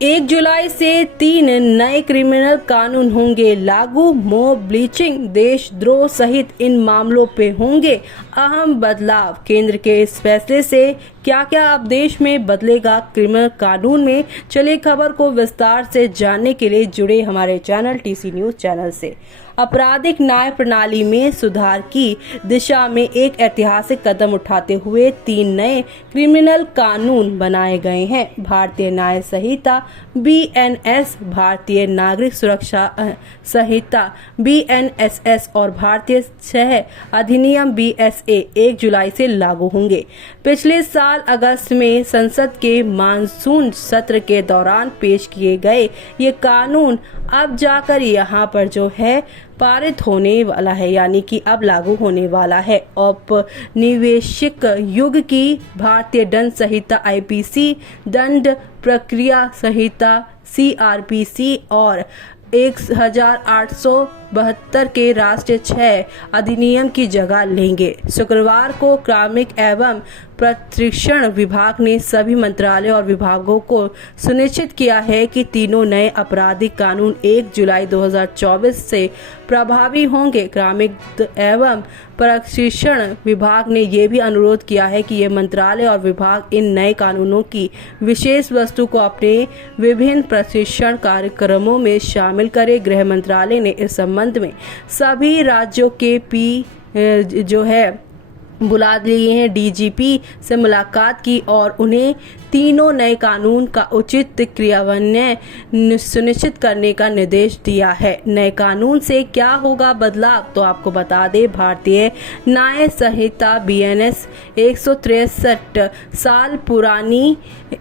1 जुलाई से 3 नए क्रिमिनल कानून होंगे लागू। मॉब ब्लीचिंग, देशद्रोह सहित इन मामलों पे होंगे अहम बदलाव। केंद्र के इस फैसले से क्या क्या अब देश में बदलेगा क्रिमिनल कानून में, चलिए खबर को विस्तार से जानने के लिए जुड़े हमारे चैनल टीसी न्यूज चैनल से। आपराधिक न्याय प्रणाली में सुधार की दिशा में एक ऐतिहासिक कदम उठाते हुए 3 नए क्रिमिनल कानून बनाए गए हैं। भारतीय न्याय संहिता BNS, भारतीय नागरिक सुरक्षा संहिता BNSS और भारतीय छह अधिनियम BSA 1 जुलाई से लागू होंगे। पिछले साल अगस्त में संसद के मानसून सत्र के दौरान पेश किए गए ये कानून अब जाकर यहाँ पर जो है पारित होने वाला है, यानी कि अब लागू होने वाला है। औपनिवेशिक युग की भारतीय दंड संहिता IPC, दंड प्रक्रिया संहिता CRPC और 1872 के राष्ट्रीय 6 अधिनियम की जगह लेंगे। शुक्रवार को कार्मिक एवं प्रशिक्षण विभाग ने सभी मंत्रालय और विभागों को सुनिश्चित किया है कि तीनों नए आपराधिक कानून 1 जुलाई 2024 से प्रभावी होंगे। कार्मिक एवं प्रशिक्षण विभाग ने यह भी अनुरोध किया है कि ये मंत्रालय और विभाग इन नए कानूनों की विशेष वस्तु को अपने विभिन्न प्रशिक्षण कार्यक्रमों में शामिल करे। गृह मंत्रालय ने इस संबंध में सभी राज्यों के बुला लिए हैं। DGP से मुलाकात की और उन्हें तीनों नए कानून का उचित क्रियान्वयन सुनिश्चित करने का निर्देश दिया है। नए कानून से क्या होगा बदलाव, तो आपको बता दें, भारतीय न्याय संहिता BNS 163 साल पुरानी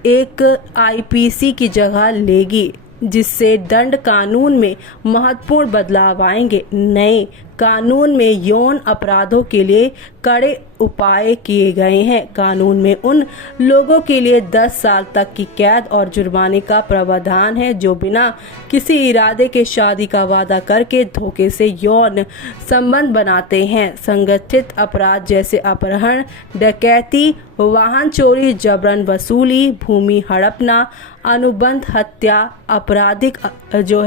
एक IPC की जगह लेगी, जिससे दंड कानून में महत्वपूर्ण बदलाव आएंगे। नए कानून में यौन अपराधों के लिए कड़े उपाय किए गए हैं। कानून में उन लोगों के लिए 10 साल तक की कैद और जुर्माने का प्रावधान है जो बिना किसी इरादे के शादी का वादा करके धोखे से यौन संबंध बनाते हैं। संगठित अपराध जैसे अपहरण, डकैती, वाहन चोरी, जबरन वसूली, भूमि हड़पना, अनुबंध हत्या, आपराधिक जो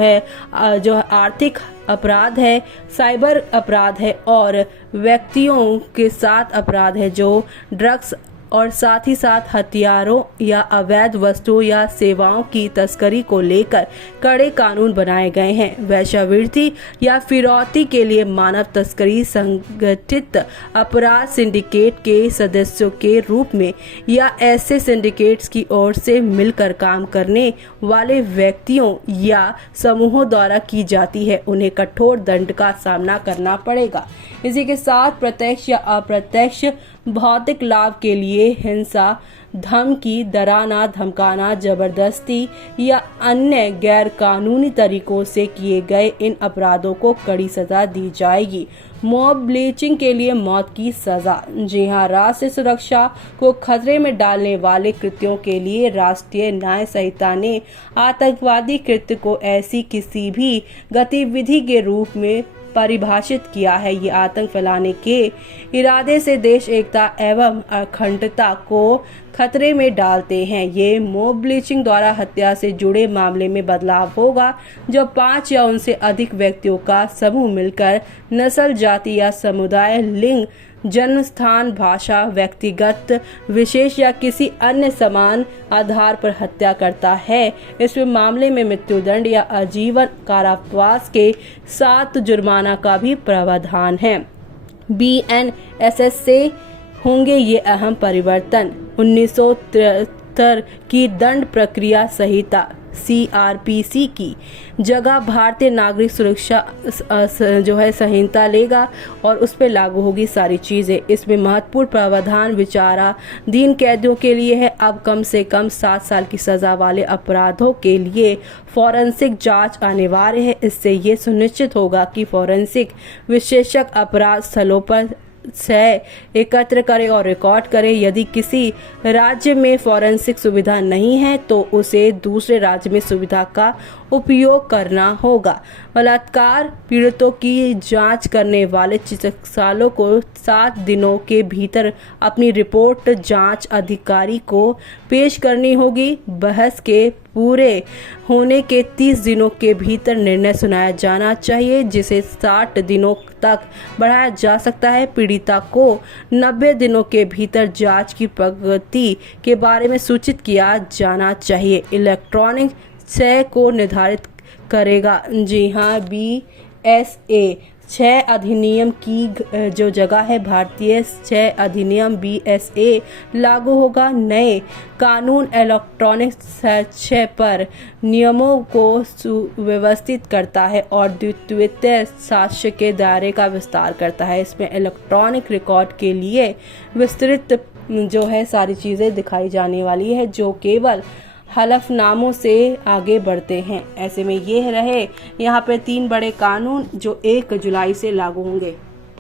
आर्थिक अपराध है, साइबर अपराध है और व्यक्तियों के साथ अपराध है जो ड्रग्स और साथ ही साथ हथियारों या अवैध वस्तुओं या सेवाओं की तस्करी को लेकर कड़े कानून बनाए गए हैं। वेश्यावृत्ति या फिरौती के लिए मानव तस्करी, संगठित अपराध सिंडिकेट के सदस्यों के रूप में या ऐसे सिंडिकेट्स की ओर से मिलकर काम करने वाले व्यक्तियों या समूहों द्वारा की जाती है, उन्हें कठोर दंड का सामना करना पड़ेगा। इसी के साथ प्रत्यक्ष या अप्रत्यक्ष भौतिक लाभ के लिए हिंसा, धमकी, डराना, धमकाना, जबरदस्ती या अन्य गैर कानूनी तरीकों से किए गए इन अपराधों को कड़ी सजा दी जाएगी। मॉब ब्लीचिंग के लिए मौत की सजा। जी हां, राष्ट्रीय सुरक्षा को खतरे में डालने वाले कृत्यों के लिए राष्ट्रीय न्याय संहिता ने आतंकवादी कृत्य को ऐसी किसी भी गतिविधि के रूप में परिभाषित किया है। ये आतंक फैलाने के इरादे से देश एकता एवं अखंडता को खतरे में डालते हैं। ये मॉब ब्लीचिंग द्वारा हत्या से जुड़े मामले में बदलाव होगा, जब 5 या उनसे अधिक व्यक्तियों का समूह मिलकर नस्ल, जाति या समुदाय, लिंग, जन्म स्थान, भाषा, व्यक्तिगत विशेष या किसी अन्य समान आधार पर हत्या करता है। इसमें मामले में मृत्युदंड या आजीवन कारावास के साथ जुर्माना का भी प्रावधान है। BNSS से होंगे ये अहम परिवर्तन। 1973 की दंड प्रक्रिया संहिता CRPC की जगह भारतीय नागरिक सुरक्षा संहिता लेगा और उस पर लागू होगी सारी चीज़ें। इसमें महत्वपूर्ण प्रावधान विचाराधीन कैदियों के लिए है। अब कम से कम 7 साल की सज़ा वाले अपराधों के लिए फॉरेंसिक जांच अनिवार्य है। इससे ये सुनिश्चित होगा कि फॉरेंसिक विशेषज्ञ अपराध स्थलों पर से एकत्र करे और रिकॉर्ड करे। यदि किसी राज्य में फॉरेंसिक सुविधा नहीं है तो उसे दूसरे राज्य में सुविधा का उपयोग करना होगा। बलात्कार पीड़ितों की जांच करने वाले चिकित्सकों को 7 दिनों के भीतर अपनी रिपोर्ट जांच अधिकारी को पेश करनी होगी। बहस के पूरे होने के 30 दिनों के भीतर निर्णय सुनाया जाना चाहिए, जिसे 60 दिनों तक बढ़ाया जा सकता है। पीड़िता को 90 दिनों के भीतर जांच की प्रगति के बारे में सूचित किया जाना चाहिए। इलेक्ट्रॉनिक 6 को निर्धारित करेगा। जी हाँ, BSA 6 अधिनियम की जो जगह है भारतीय 6 अधिनियम BSA लागू होगा। नए कानून इलेक्ट्रॉनिक 6 पर नियमों को सुव्यवस्थित करता है और द्वितीय साक्ष्य के दायरे का विस्तार करता है। इसमें इलेक्ट्रॉनिक रिकॉर्ड के लिए विस्तृत जो है सारी चीज़ें दिखाई जाने वाली है, जो केवल हलफनामों से आगे बढ़ते हैं। ऐसे में ये रहे यहाँ पे 3 बड़े कानून जो 1 जुलाई से लागू होंगे।